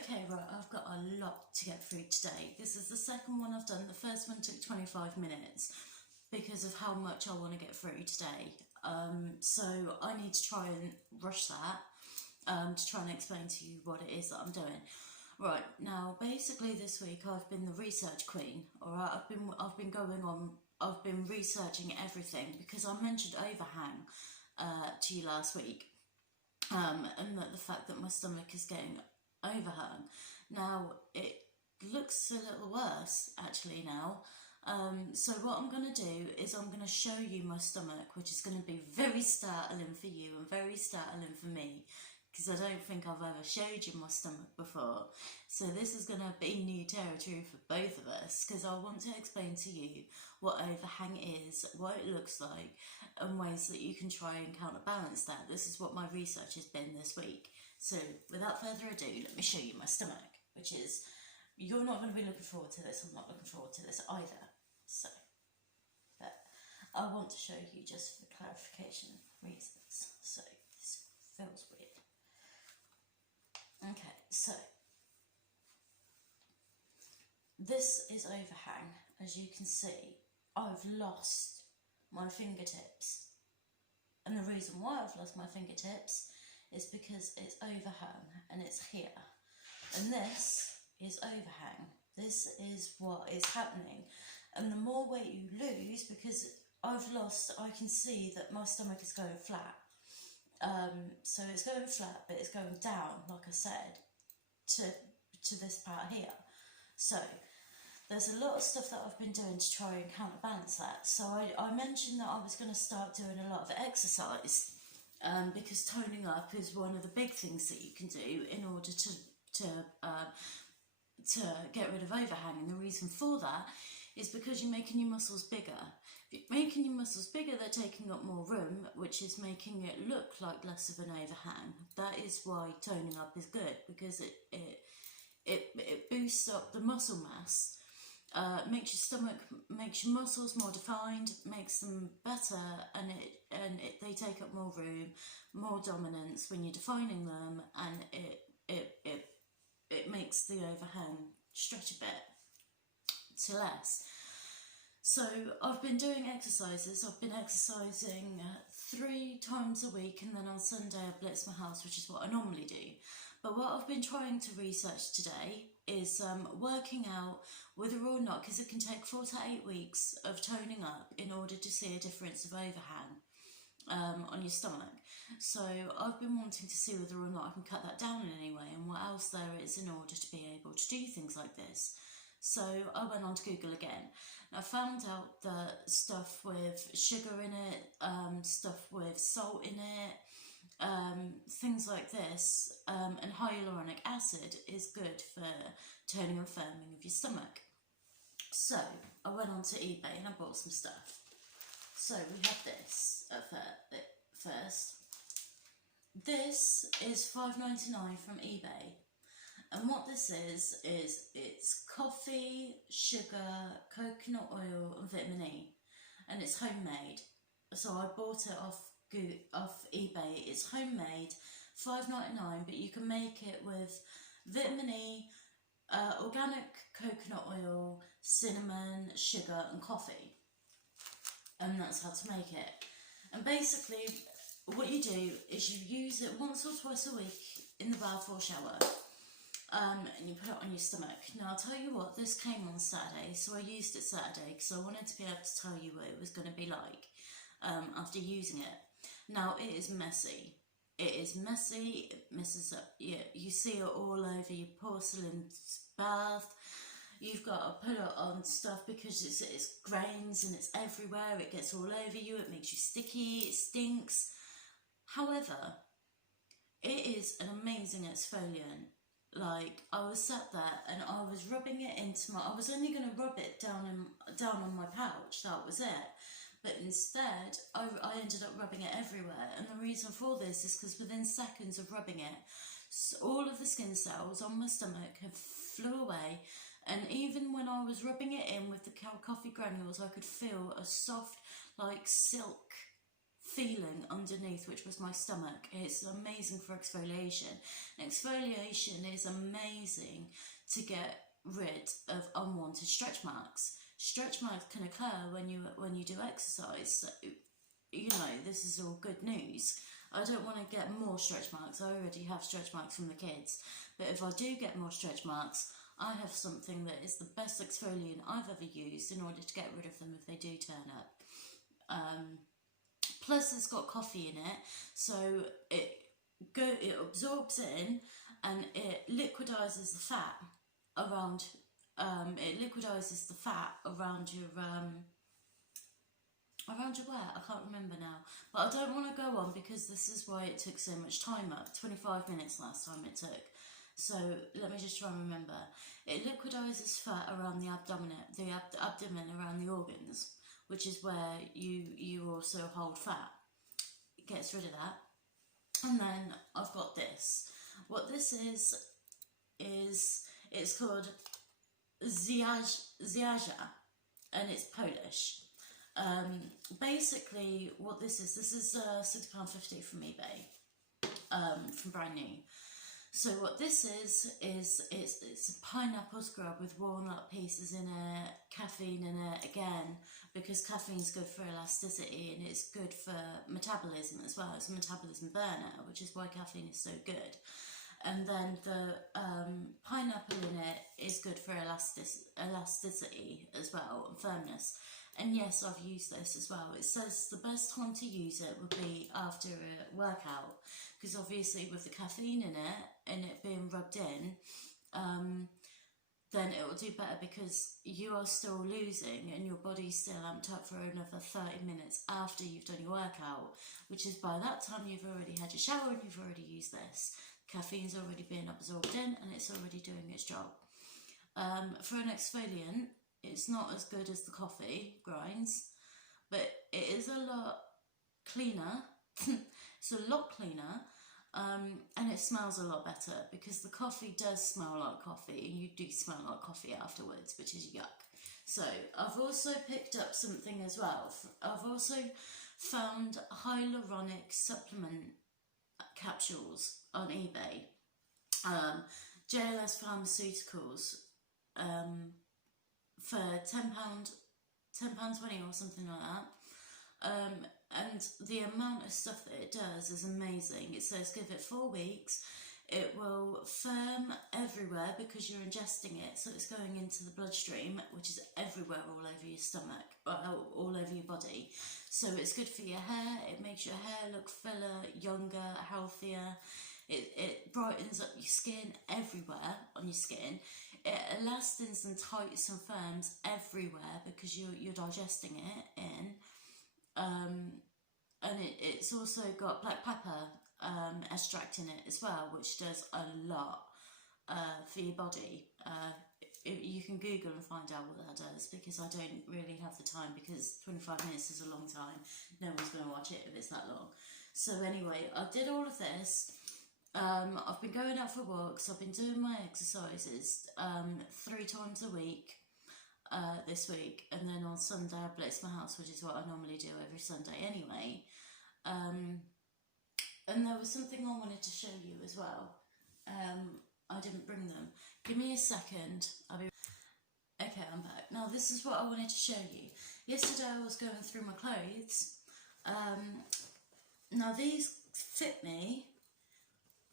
Okay, right, I've got a lot to get through today. This is the second one I've done. The first one took 25 minutes because of how much I want to get through today. So I need to try and rush that to try and explain to you what it is that I'm doing. Right, now basically this week I've been the research queen. Alright, I've been researching everything because I mentioned overhang to you last week. And that the fact that my stomach is getting overhung. Now it looks a little worse actually now. So what I'm going to do is I'm going to show you my stomach, which is going to be very startling for you and very startling for me, because I don't think I've ever showed you my stomach before. So this is going to be new territory for both of us, because I want to explain to you what overhang is, what it looks like, and ways that you can try and counterbalance that. This is what my research has been this week. So without further ado, let me show you my stomach, which is, you're not going to be looking forward to this, I'm not looking forward to this either. So, but I want to show you just for clarification reasons. So this feels weird. Okay, so this is overhang. As you can see, I've lost my fingertips. And the reason why I've lost my fingertips is because it's overhang and it's here. And this is overhang. This is what is happening. And the more weight you lose, because I've lost, I can see that my stomach is going flat. So it's going flat, but it's going down, like I said, to this part here. So there's a lot of stuff that I've been doing to try and counterbalance that. So I mentioned that I was going to start doing a lot of exercise, because toning up is one of the big things that you can do in order to get rid of overhang. And the reason for that is because you're making your muscles bigger. If you're making your muscles bigger, they're taking up more room, which is making it look like less of an overhang. That is why toning up is good, because it boosts up the muscle mass, makes your stomach, makes your muscles more defined, makes them better, and they take up more room, more dominance when you're defining them, and it makes the overhang stretch a bit to less. So I've been doing exercises. I've been exercising 3 times a week, and then on Sunday I blitz my house, which is what I normally do. But what I've been trying to research today is working out whether or not, because it can take 4 to 8 weeks of toning up in order to see a difference of overhang on your stomach. So I've been wanting to see whether or not I can cut that down in any way, and what else there is in order to be able to do things like this. So I went on to Google again, and I found out that stuff with sugar in it, stuff with salt in it, things like this, and hyaluronic acid is good for toning and firming of your stomach. So I went on to eBay and I bought some stuff. So we have this at first. This is $5.99 from eBay. And what this is it's coffee, sugar, coconut oil and vitamin E. And it's homemade. So I bought it off eBay. It's homemade, $5.99, but you can make it with vitamin E, organic coconut oil, cinnamon, sugar and coffee. And that's how to make it. And basically what you do is you use it once or twice a week in the bath or shower, and you put it on your stomach. Now I'll tell you what, this came on Saturday, so I used it Saturday because I wanted to be able to tell you what it was going to be like after using it. Now it is messy. It is messy, it messes up, you see it all over your porcelain bath. You've got to put it on stuff because it's grains and it's everywhere, it gets all over you, it makes you sticky, it stinks. However, it is an amazing exfoliant. Like, I was sat there and I was rubbing it into I was only going to rub it down on my pouch, that was it. But instead, I ended up rubbing it everywhere. And the reason for this is because within seconds of rubbing it, all of the skin cells on my stomach have flew away. And even when I was rubbing it in with the coffee granules, I could feel a soft, like silk feeling underneath, which was my stomach. It's amazing for exfoliation. Exfoliation is amazing to get rid of unwanted stretch marks. Stretch marks can occur when you do exercise, so you know, this is all good news. I don't want to get more stretch marks. I already have stretch marks from the kids, but if I do get more stretch marks, I have something that is the best exfoliant I've ever used in order to get rid of them if they do turn up. Plus it's got coffee in it, so it absorbs in and it liquidizes the fat around where? I can't remember now. But I don't want to go on because this is why it took so much time up. 25 minutes last time it took. So let me just try and remember. It liquidizes fat around the abdomen around the organs, which is where you also hold fat. It gets rid of that. And then I've got this. What this is it's called Ziaja, and it's Polish. Basically what this is £6.50 from eBay, from brand new. So what this is it's a pineapple scrub with walnut pieces in it, caffeine in it, again, because caffeine's good for elasticity and it's good for metabolism as well. It's a metabolism burner, which is why caffeine is so good. And then the pineapple in it is good for elasticity as well, and firmness. And yes, I've used this as well. It says the best time to use it would be after a workout, because obviously with the caffeine in it and it being rubbed in, then it will do better because you are still losing and your body's still amped up for another 30 minutes after you've done your workout, which is by that time you've already had your shower and you've already used this. Caffeine's already been absorbed in and it's already doing its job. For an exfoliant, it's not as good as the coffee grinds, but it is a lot cleaner. It's a lot cleaner, and it smells a lot better because the coffee does smell like coffee and you do smell like coffee afterwards, which is yuck. So I've also picked up something as well. I've also found hyaluronic supplement capsules on eBay. JLS Pharmaceuticals, for £10.20 or something like that. And the amount of stuff that it does is amazing. It says give it 4 weeks. It will firm everywhere because you're ingesting it, so it's going into the bloodstream, which is everywhere, all over your stomach, all over your body. So it's good for your hair. It makes your hair look fuller, younger, healthier. It brightens up your skin everywhere on your skin. It elastins and tightens and firms everywhere because you're digesting it in. And it's also got black pepper extract in it as well, which does a lot for your body. You can Google and find out what that does, because I don't really have the time, because 25 minutes is a long time. No one's going to watch it if it's that long. So anyway, I did all of this. I've been going out for walks, I've been doing my exercises 3 times a week this week, and then on Sunday I blitz my house, which is what I normally do every Sunday anyway. And there was something I wanted to show you as well. I didn't bring them. Give me a second. Okay, I'm back. Now this is what I wanted to show you. Yesterday I was going through my clothes. Now these fit me.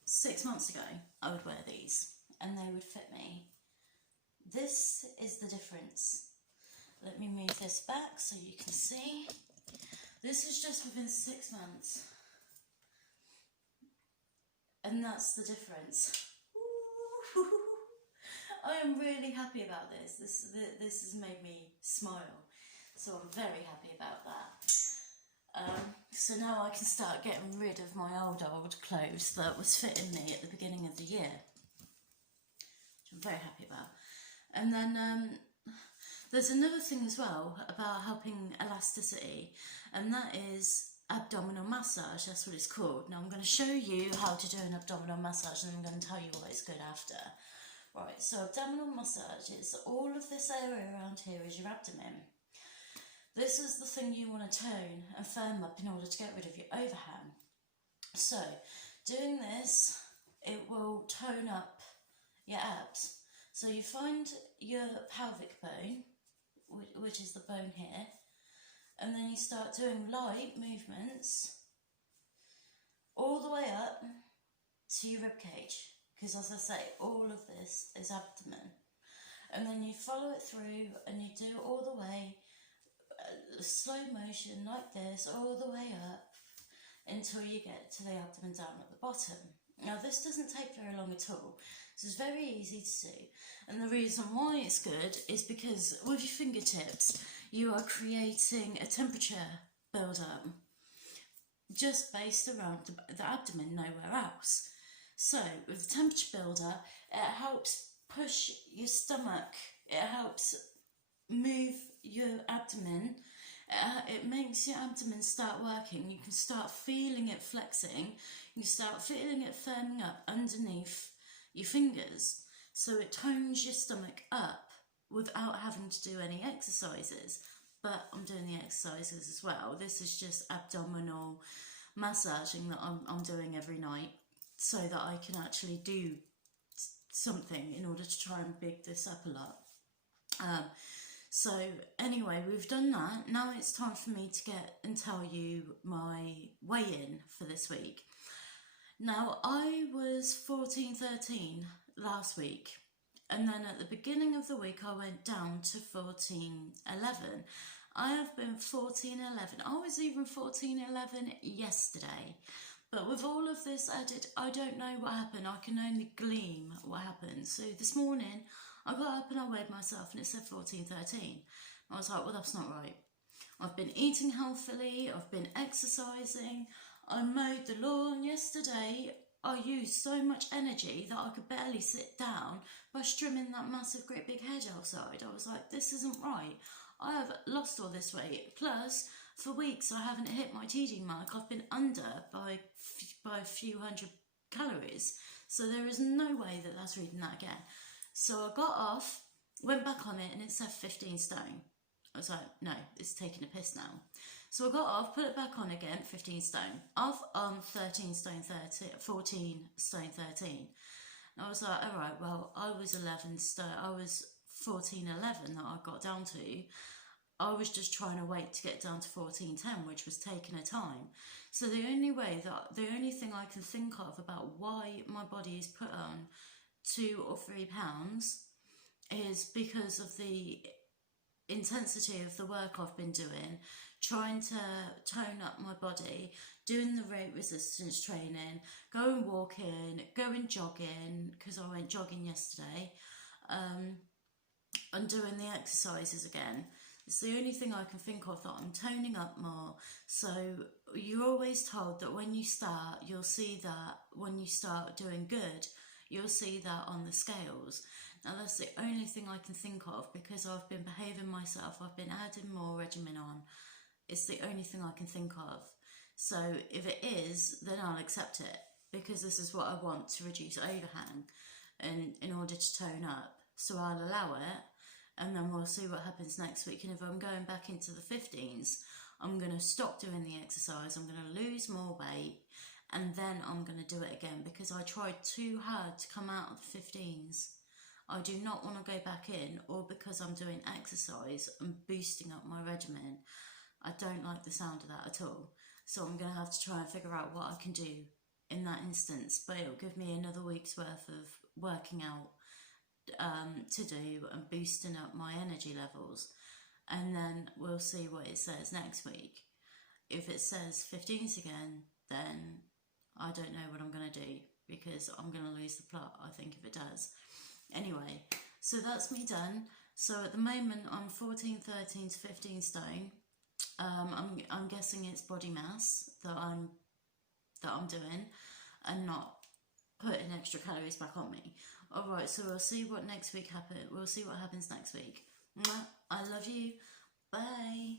6 months ago I would wear these and they would fit me. This is the difference. Let me move this back so you can see. This is just within 6 months. And that's the difference. I am really happy about this. This has made me smile. So I'm very happy about that. So now I can start getting rid of my old clothes that was fitting me at the beginning of the year, which I'm very happy about. And then there's another thing as well about helping elasticity, and that is abdominal massage. That's what it's called. Now I'm going to show you how to do an abdominal massage, and I'm going to tell you why it's good after. Right, so abdominal massage is all of this area around here is your abdomen. This is the thing you want to tone and firm up in order to get rid of your overhang. So, doing this, it will tone up your abs. So you find your pelvic bone, which is the bone here, and then you start doing light movements all the way up to your rib cage, because as I say, all of this is abdomen. And then you follow it through and you do all the way, slow motion like this, all the way up until you get to the abdomen down at the bottom. Now this doesn't take very long at all, so it's very easy to do. And the reason why it's good is because with your fingertips you are creating a temperature build-up just based around the abdomen, nowhere else. So with the temperature builder, it helps push your stomach, it helps move your abdomen, it makes your abdomen start working. You can start feeling it flexing, you can start feeling it firming up underneath your fingers, so it tones your stomach up without having to do any exercises. But I'm doing the exercises as well. This is just abdominal massaging that I'm doing every night, so that I can actually do something in order to try and big this up a lot. So anyway, we've done that. Now it's time for me to get and tell you my weigh-in for this week. Now I was 14-13 last week, and then at the beginning of the week I went down to 14-11. I have been 14-11. I was even 14-11 yesterday. But with all of this added, I don't know what happened. I can only glean what happened. So this morning, I got up and I weighed myself and it said 14-13. I was like, well, that's not right. I've been eating healthily. I've been exercising. I mowed the lawn yesterday. I used so much energy that I could barely sit down by trimming that massive, great big hedge outside. I was like, this isn't right. I have lost all this weight. Plus, for weeks I haven't hit my TD mark. I've been under by a few hundred calories. So there is no way that that's reading that again. So I got off, went back on it, and it said 15 stone. I was like, no, it's taking a piss now. So I got off, put it back on again, 15 stone. Off on 13 stone 13, 14 stone 13. And I was like, all right, well, I was 11 stone. I was 14-11 that I got down to. I was just trying to wait to get down to 14-10, which was taking a time. So the only thing I can think of about why my body is put on 2 or 3 pounds is because of the intensity of the work I've been doing, trying to tone up my body, doing the weight resistance training, going walking, going jogging, because I went jogging yesterday, and doing the exercises again. It's the only thing I can think of that I'm toning up more. So you're always told that when you start, you'll see that when you start doing good, you'll see that on the scales. Now that's the only thing I can think of, because I've been behaving myself, I've been adding more regimine on. It's the only thing I can think of. So if it is, then I'll accept it, because this is what I want to reduce overhang and in order to tone up. So I'll allow it, and then we'll see what happens next week. And if I'm going back into the 15s, I'm going to stop doing the exercise, I'm going to lose more weight, and then I'm going to do it again, because I tried too hard to come out of the 15s. I do not want to go back in, or because I'm doing exercise and boosting up my regimen. I don't like the sound of that at all. So I'm going to have to try and figure out what I can do in that instance, but it'll give me another week's worth of working out to do and boosting up my energy levels, and then we'll see what it says next week. If it says 15s again, then I don't know what I'm going to do, because I'm going to lose the plot, I think, if it does. Anyway, so that's me done. So at the moment I'm 14-13 to 15 stone. I'm guessing it's body mass that I'm doing, and not putting extra calories back on me. Alright, so we'll see what next week happens. We'll see what happens next week. I love you. Bye.